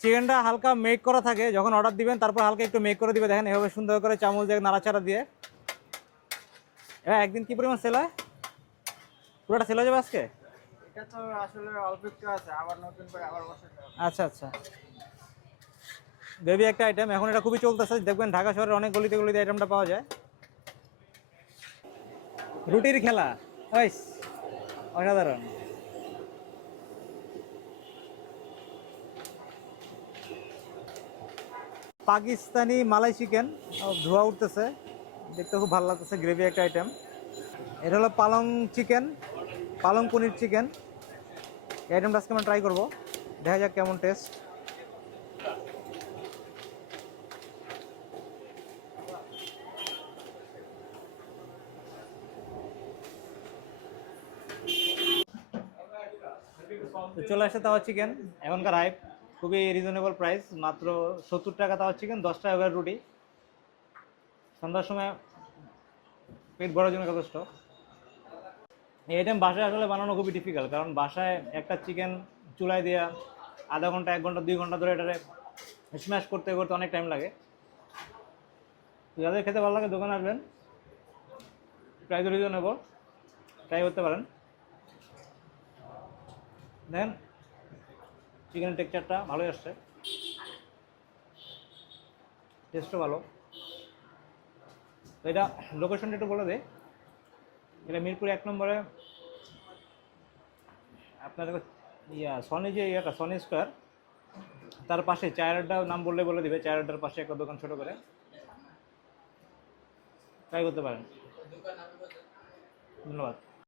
চিকেনটা হালকা মেক করা থাকে, যখন অর্ডার দিবেন তারপর হালকা একটু মেক করে দিবে। দেখেন এভাবে সুন্দর করে চামচ দিয়ে নাড়াচাড়া দিয়ে। এবার একদিন কি পরিমাণ সেল হয়? পুরোটা সেল হয়ে যাবে আজকে? এটা তো আসলে অল্প একটু আছে, আবার নতুন করে আবার বসাতে হবে। আচ্ছা আচ্ছা, গ্রেভি একটা আইটেম এখন এটা খুবই চলতেছে, দেখবেন ঢাকা শহরের অনেক গলিতে গলিতে আইটেমটা পাওয়া যায়। রুটির খেলা, ওইস অসাধারণ। পাকিস্তানি মালাই চিকেন ধোয়া উঠতেছে, দেখতে খুব ভালো লাগতেছে। গ্রেভি একটা আইটেম। এটা হলো পালং চিকেন, পালং পনির চিকেন। এই আইটেমটা আজকে আমরা ট্রাই করবো, দেখা যাক কেমন টেস্ট। তো চলে আসছে তাওয়া চিকেন, এখনকার হাইপ খুবই রিজনেবল প্রাইস, মাত্র 70 টাকা তাওয়া চিকেন, 10 টাকা করে রুটি। সন্ধ্যার সময় পেট ভরার জন্য যথেষ্ট। এই আইটেম বাসায় আসলে বানানো খুবই ডিফিকাল্ট, কারণ বাসায় একটা চিকেন চুলায় দেওয়া আধা ঘন্টা 1 ঘন্টা 2 ঘন্টা ধরে এটারে স্ম্যাশ করতে করতে অনেক টাইম লাগে। যাদের খেতে ভালো লাগে দোকানে আসবেন, প্রাইস রিজনেবল, ট্রাই করতে পারেন। দেখেন চিকেনের টেক্সচারটা ভালোই আসছে, টেস্টও ভালো। তো এটা লোকেশনটা একটু বলে দেয়, এটা মিরপুর 1 নম্বরে আপনার সনি যে ইয়েটা সনি স্কোয়ার, তার পাশে চায়ের আড্ডা নাম বললে বলে দিবে, চায়ের আড্ডার পাশে একটা দোকান ছোট করে, ট্রাই করতে পারেন। ধন্যবাদ।